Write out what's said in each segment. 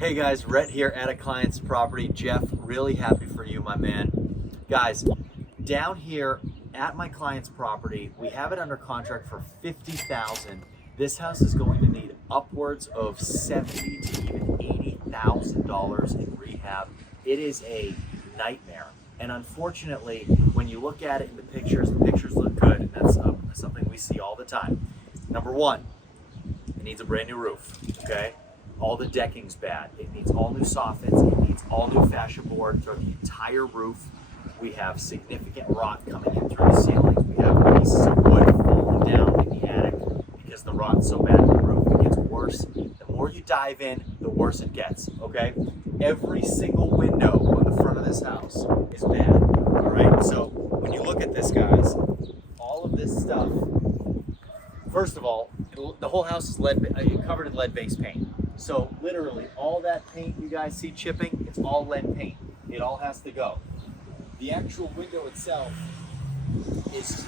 Hey guys, Rhett here at a client's property. Jeff, really happy for you, my man. Guys, down here at my client's property, we have it under contract for $50,000. This house is going to need upwards of $70,000 to even $80,000 in rehab. It is a nightmare. And unfortunately, when you look at it in the pictures look good. And that's something we see all the time. Number one, it needs a brand new roof, okay? All the decking's bad. It needs all new soffits. It needs all new fascia board through the entire roof. We have significant rot coming in through the ceilings. We have pieces of wood falling down in the attic because the rot's so bad in the roof. It gets worse. The more you dive in, the worse it gets, okay? Every single window on the front of this house is bad, all right? So when you look at this, guys, all of this stuff, first of all, the whole house is covered in lead-based paint. So literally all that paint you guys see chipping, it's all lead paint. It all has to go. The actual window itself is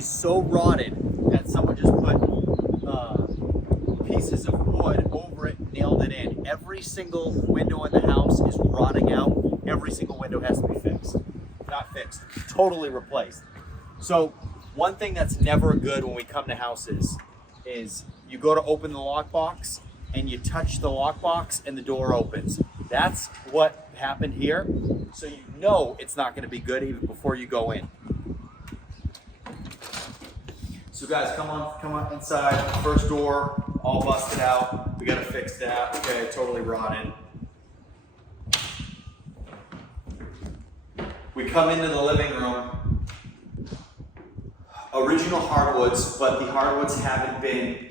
so rotted that someone just put pieces of wood over it, nailed it in. Every single window in the house is rotting out. Every single window has to be fixed. Not fixed, totally replaced. So one thing that's never good when we come to houses is you go to open the lockbox and you touch the lockbox and the door opens. That's what happened here. So you know it's not gonna be good even before you go in. So guys, come on inside. First door, all busted out. We gotta fix that. Okay, totally rotted. We come into the living room. Original hardwoods, but the hardwoods haven't been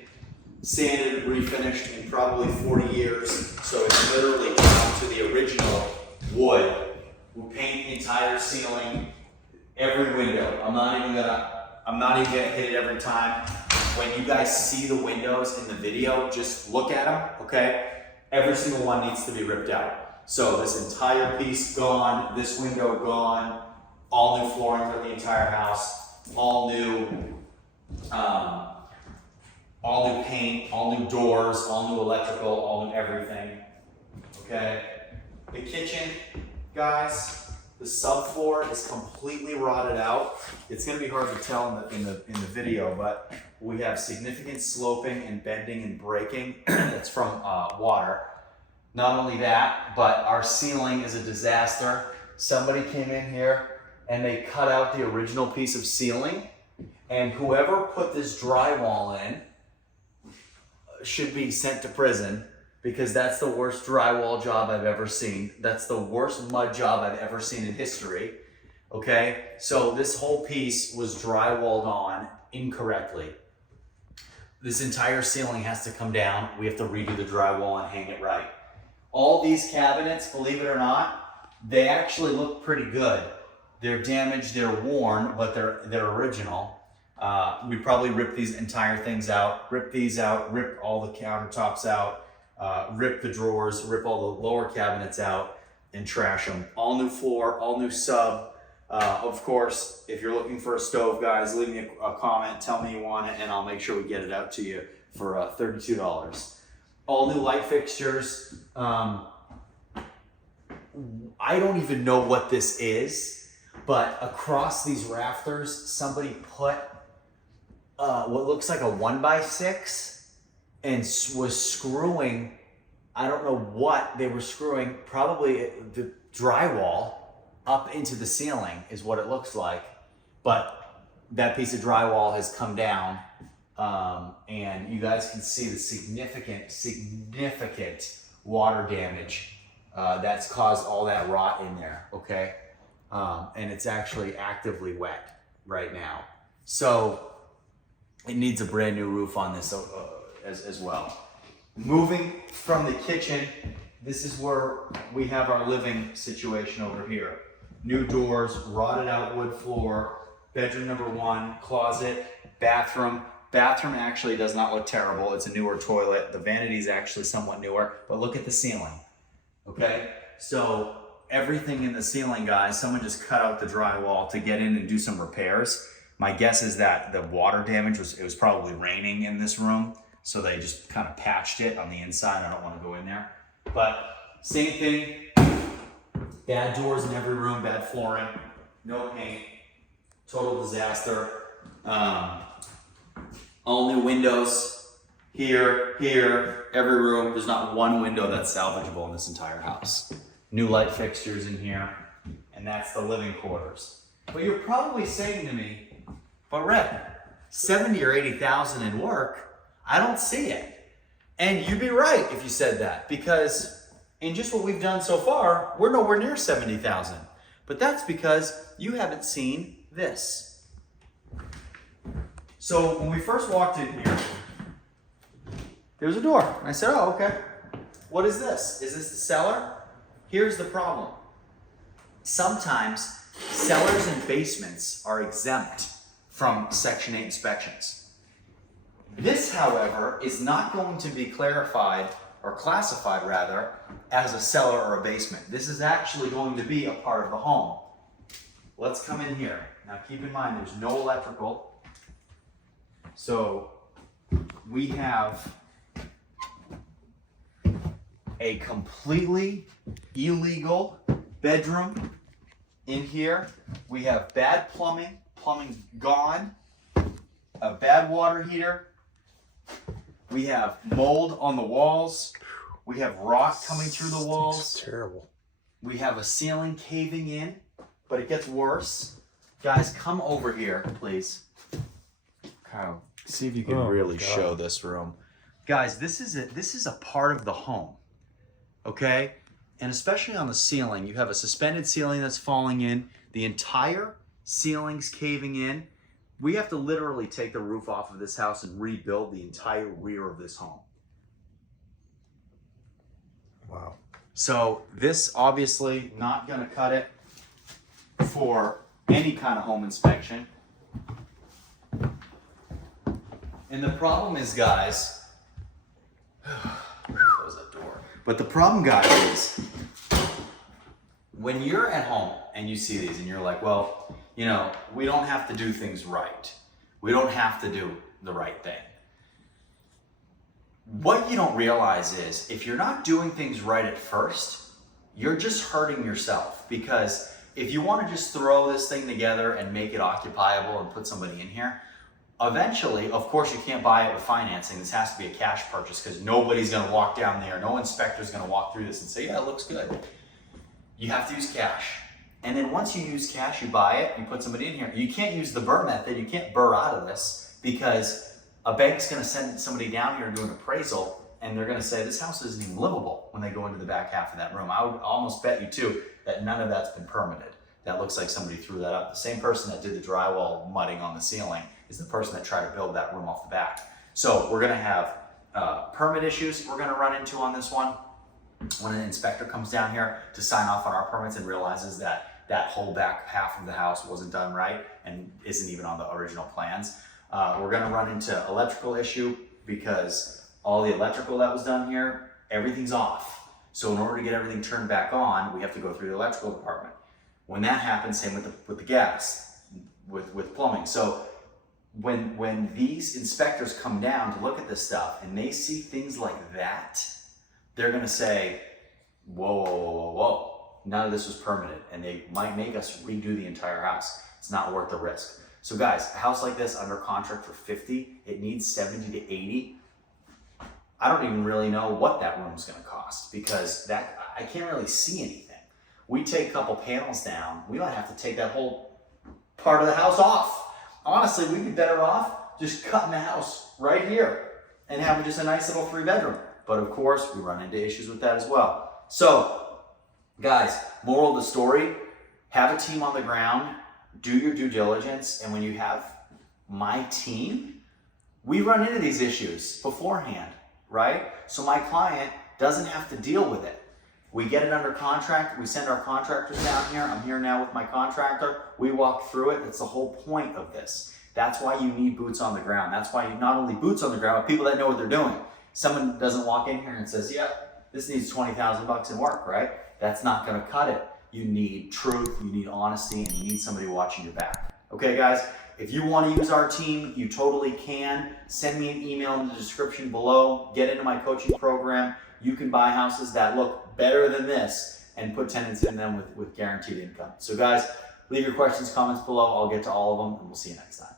sanded and refinished in probably 40 years. So it's literally down to the original wood. We paint the entire ceiling, every window. I'm not even gonna hit it every time. When you guys see the windows in the video, just look at them, okay? Every single one needs to be ripped out. So this entire piece gone, this window gone, all new flooring for the entire house, all new paint, all new doors, all new electrical, all new everything, okay? The kitchen, guys, the subfloor is completely rotted out. It's gonna be hard to tell in the video, but we have significant sloping and bending and breaking. It's from water. Not only that, but our ceiling is a disaster. Somebody came in here and they cut out the original piece of ceiling, and whoever put this drywall in should be sent to prison, because that's the worst drywall job I've ever seen. That's the worst mud job I've ever seen in history, okay? So this whole piece was drywalled on incorrectly. This entire ceiling has to come down. We have to redo the drywall and hang it right. All these cabinets, believe it or not, they actually look pretty good. They're damaged, they're worn, but they're original. We probably rip these entire things out, rip these out, rip all the countertops out, rip the drawers, rip all the lower cabinets out, and trash them. All new floor, all new sub. Of course, if you're looking for a stove, guys, leave me a comment, tell me you want it, and I'll make sure we get it out to you for $32. All new light fixtures. I don't even know what this is, but across these rafters, somebody put what looks like a 1x6 and was screwing, I don't know what they were screwing, probably the drywall up into the ceiling is what it looks like. But that piece of drywall has come down, and you guys can see the significant water damage that's caused all that rot in there, okay? And it's actually actively wet right now. So it needs a brand new roof on this as well. Moving from the kitchen, this is where we have our living situation over here. New doors, rotted out wood floor, bedroom number one, closet, bathroom. Bathroom actually does not look terrible. It's a newer toilet. The vanity is actually somewhat newer, but look at the ceiling, okay? So everything in the ceiling, guys, someone just cut out the drywall to get in and do some repairs. My guess is that the water damage it was probably raining in this room, so they just kind of patched it on the inside. I don't want to go in there. But same thing, bad doors in every room, bad flooring, no paint, total disaster. All new windows here, every room. There's not one window that's salvageable in this entire house. New light fixtures in here, and that's the living quarters. But you're probably saying to me, but Reb, 70 or 80,000 in work, I don't see it. And you'd be right if you said that, because in just what we've done so far, we're nowhere near 70,000. But that's because you haven't seen this. So when we first walked in here, there was a door. And I said, oh, okay. What is this? Is this the cellar? Here's the problem. Sometimes cellars and basements are exempt from Section 8 inspections. This, however, is not going to be clarified, or classified rather, as a cellar or a basement. This is actually going to be a part of the home. Let's come in here. Now keep in mind there's no electrical. So we have a completely illegal bedroom in here. We have bad plumbing, plumbing's gone, a bad water heater. We have mold on the walls. We have rock coming through the walls. It's terrible. We have a ceiling caving in, but it gets worse. Guys, come over here, please. Kyle, see if you can really show this room. Guys, this is a part of the home, okay? And especially on the ceiling, you have a suspended ceiling that's falling in. The entire ceiling's caving in. We have to literally take the roof off of this house and rebuild the entire rear of this home. Wow. So this obviously not gonna cut it for any kind of home inspection. And the problem is, guys, close that door. But the problem, guys, is when you're at home and you see these and you're like, well, you know, we don't have to do things right. We don't have to do the right thing. What you don't realize is if you're not doing things right at first, you're just hurting yourself, because if you want to just throw this thing together and make it occupiable and put somebody in here, eventually, of course, you can't buy it with financing. This has to be a cash purchase, because nobody's going to walk down there. No inspector's going to walk through this and say, yeah, it looks good. You have to use cash. And then once you use cash, you buy it, you put somebody in here. You can't use the burr method. You can't burr out of this, because a bank's going to send somebody down here and do an appraisal, and they're going to say this house isn't even livable when they go into the back half of that room. I would almost bet you too that none of that's been permitted. That looks like somebody threw that up. The same person that did the drywall mudding on the ceiling is the person that tried to build that room off the back. So we're going to have permit issues we're going to run into on this one. When an inspector comes down here to sign off on our permits and realizes that that whole back half of the house wasn't done right and isn't even on the original plans. We're going to run into electrical issue, because all the electrical that was done here, everything's off. So in order to get everything turned back on, we have to go through the electrical department. When that happens, same with the gas, with plumbing. So when these inspectors come down to look at this stuff and they see things like that, they're going to say, whoa, whoa, whoa, whoa, whoa. None of this was permitted, and they might make us redo the entire house. It's not worth the risk. So guys, a house like this under contract for 50, it needs 70 to 80. I don't even really know what that room's gonna cost, because that I can't really see anything. We take a couple panels down, we might have to take that whole part of the house off. Honestly, we'd be better off just cutting the house right here and having just a nice little 3-bedroom. But of course, we run into issues with that as well. So, guys, moral of the story, have a team on the ground, do your due diligence, and when you have my team, we run into these issues beforehand, right? So my client doesn't have to deal with it. We get it under contract, we send our contractors down here. I'm here now with my contractor. We walk through it. That's the whole point of this. That's why you need boots on the ground. That's why you not only boots on the ground, but people that know what they're doing. Someone doesn't walk in here and says, yeah, this needs 20,000 bucks in work, right? That's not gonna cut it. You need truth, you need honesty, and you need somebody watching your back. Okay, guys? If you want to use our team, you totally can. Send me an email in the description below. Get into my coaching program. You can buy houses that look better than this and put tenants in them with guaranteed income. So guys, leave your questions, comments below. I'll get to all of them, and we'll see you next time.